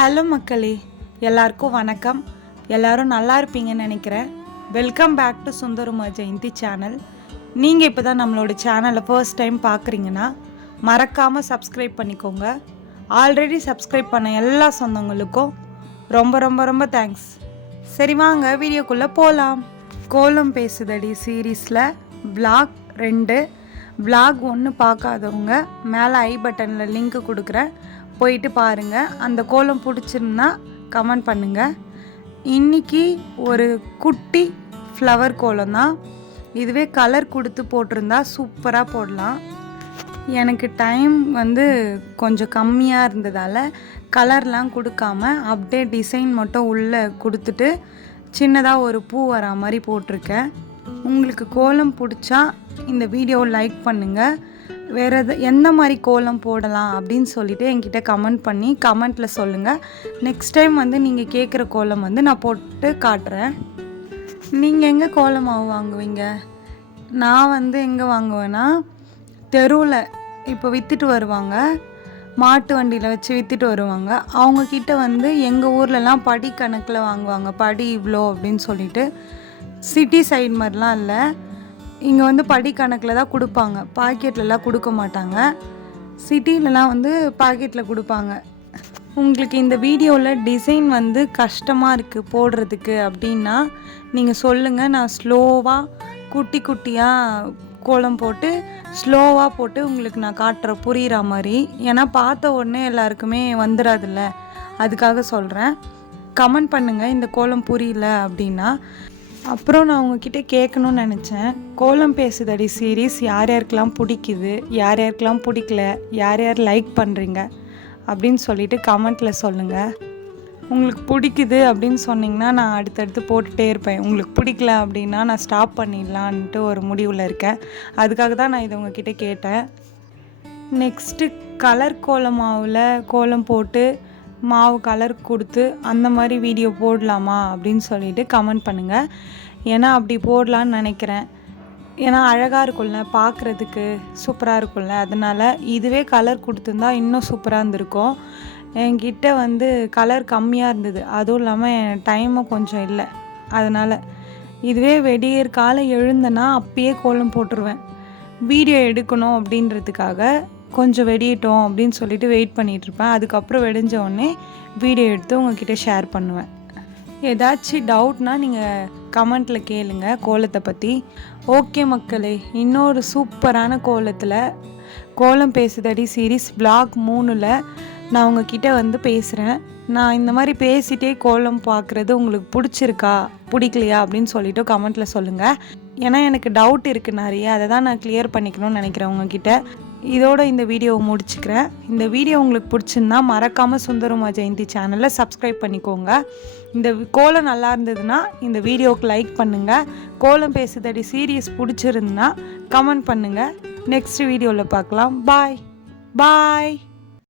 Hello மக்களே, எல்லாருக்கும் வணக்கம். எல்லோரும் நல்லா இருப்பீங்கன்னு நினைக்கிறேன். வெல்கம் பேக் டு சுந்தருமா ஜெயந்தி சேனல். நீங்கள் இப்போ தான் நம்மளோட சேனலை ஃபர்ஸ்ட் டைம் பார்க்குறீங்கன்னா மறக்காமல் சப்ஸ்கிரைப் பண்ணிக்கோங்க. ஆல்ரெடி சப்ஸ்கிரைப் பண்ண எல்லா சொந்தங்களுக்கும் ரொம்ப ரொம்ப ரொம்ப தேங்க்ஸ். சரி வாங்க வீடியோக்குள்ளே போகலாம். கோலம் பேசுதடி சீரீஸில் vlog 2 vlog 1 பார்க்காதவங்க மேலே ஐ பட்டனில் லிங்க் கொடுக்குறேன், போயிட்டு பாருங்கள். அந்த கோலம் பிடிச்சிருந்தா கமெண்ட் பண்ணுங்கள். இன்றைக்கி ஒரு குட்டி ஃப்ளவர் கோலம் தான். இதுவே கலர் கொடுத்து போட்டிருந்தா சூப்பராக போடலாம். எனக்கு டைம் கொஞ்சம் கம்மியாக இருந்ததால் கலர்லாம் கொடுக்காம அப்படியே டிசைன் மட்டும் உள்ளே கொடுத்துட்டு சின்னதாக ஒரு பூ வரா மாதிரி போட்டிருக்கேன். உங்களுக்கு கோலம் பிடிச்சா இந்த வீடியோவை லைக் பண்ணுங்கள். வேறு எந்த மாதிரி கோலம் போடலாம் அப்படின்னு சொல்லிவிட்டு என்கிட்ட கமெண்ட் பண்ணி கமெண்ட்டில் சொல்லுங்கள். நெக்ஸ்ட் டைம் நீங்கள் கேட்குற கோலம் நான் போட்டு காட்டுறேன். நீங்கள் எங்கே கோலம் மாவு வாங்குவீங்க? நான் எங்கே வாங்குவேன்னா, தெருவில் இப்போ விற்றுட்டு வருவாங்க, மாட்டு வண்டியில் வச்சு விற்றுட்டு வருவாங்க. அவங்கக்கிட்ட எங்கள் ஊர்லலாம் படி கணக்கில் வாங்குவாங்க. படி இவ்வளோ அப்படின்னு சொல்லிட்டு. சிட்டி சைடு மாதிரிலாம் இல்லை, இங்கே படி கணக்கில் தான் கொடுப்பாங்க, பாக்கெட்லலாம் கொடுக்க மாட்டாங்க. சிட்டிலலாம் பாக்கெட்டில் கொடுப்பாங்க. உங்களுக்கு இந்த வீடியோவில் டிசைன் கஷ்டமாக இருக்குது போடுறதுக்கு அப்படின்னா நீங்கள் சொல்லுங்கள். நான் ஸ்லோவாக குட்டி குட்டியாக கோலம் போட்டு ஸ்லோவாக போட்டு உங்களுக்கு நான் காட்டுறேன் புரிகிற மாதிரி. ஏன்னா பார்த்த உடனே எல்லாருக்குமே வந்துடாதுல்ல, அதுக்காக சொல்கிறேன். கமெண்ட் பண்ணுங்கள் இந்த கோலம் புரியல அப்படின்னா. அப்புறம் நான் உங்ககிட்ட கேட்கணும்னு நினச்சேன், கோலம் பேசுதடி சீரீஸ் யார் யாருக்கெல்லாம் பிடிக்குது, யார் யாருக்கெல்லாம் பிடிக்கல, யார் யார் லைக் பண்ணுறீங்க அப்படின்னு சொல்லிவிட்டு கமெண்ட்டில் சொல்லுங்கள். உங்களுக்கு பிடிக்குது அப்படின்னு சொன்னிங்கன்னா நான் அடுத்தடுத்து போட்டுகிட்டே இருப்பேன். உங்களுக்கு பிடிக்கல அப்படின்னா நான் ஸ்டாப் பண்ணிடலான்ட்டு ஒரு முடிவில் இருக்கேன். அதுக்காக தான் நான் இதை உங்ககிட்ட கேட்டேன். நெக்ஸ்ட்டு கலர் கோலம் மாவில் கோலம் போட்டு மாவு கலர் கொடுத்து அந்த மாதிரி வீடியோ போடலாமா அப்படின்னு சொல்லிட்டு கமெண்ட் பண்ணுங்கள். ஏன்னா அப்படி போடலான்னு நினைக்கிறேன். ஏன்னா அழகாக இருக்கும்ல, பார்க்குறதுக்கு சூப்பராக இருக்கும்ல. அதனால் இதுவே கலர் கொடுத்துருந்தா இன்னும் சூப்பராக இருந்திருக்கும். என்கிட்ட கலர் கம்மியாக இருந்தது, அதுவும் இல்லாமல் என் டைமும் கொஞ்சம் இல்லை. அதனால் இதுவே வெடியற் காலை எழுந்தேன்னா அப்பயே கோலம் போட்டுருவேன். வீடியோ எடுக்கணும் அப்படின்றதுக்காக கொஞ்சம் வெடியட்டும் அப்படின்னு சொல்லிட்டு வெயிட் பண்ணிகிட்ருப்பேன். அதுக்கப்புறம் வெடிஞ்ச உடனே வீடியோ எடுத்து உங்ககிட்ட ஷேர் பண்ணுவேன். ஏதாச்சும் டவுட்னால் நீங்கள் கமெண்ட்டில் கேளுங்க கோலத்தை பற்றி. ஓகே மக்களே, இன்னொரு சூப்பரான கோலத்தில் கோலம் பேசுதடி சீரீஸ் vlog 3ல் நான் உங்ககிட்ட பேசுகிறேன். நான் இந்த மாதிரி பேசிகிட்டே கோலம் பார்க்குறது உங்களுக்கு பிடிச்சிருக்கா பிடிக்கலையா அப்படின்னு சொல்லிட்டு கமெண்ட்டில் சொல்லுங்கள். ஏன்னா எனக்கு டவுட் இருக்குது நிறைய, அதை தான் நான் கிளியர் பண்ணிக்கணும்னு நினைக்கிறேன் உங்ககிட்ட. இதோட இந்த வீடியோவை முடிச்சுக்கிறேன். இந்த வீடியோ உங்களுக்கு பிடிச்சிருந்தா மறக்காமல் சுந்தருமா ஜெயந்தி சேனலில் சப்ஸ்கிரைப் பண்ணிக்கோங்க. இந்த கோலம் நல்லா இருந்ததுன்னா இந்த வீடியோவுக்கு லைக் பண்ணுங்கள். கோலம் பேசுதடி சீரியஸ் பிடிச்சிருந்துன்னா கமெண்ட் பண்ணுங்கள். நெக்ஸ்ட் வீடியோவில் பார்க்கலாம். பாய் பாய்.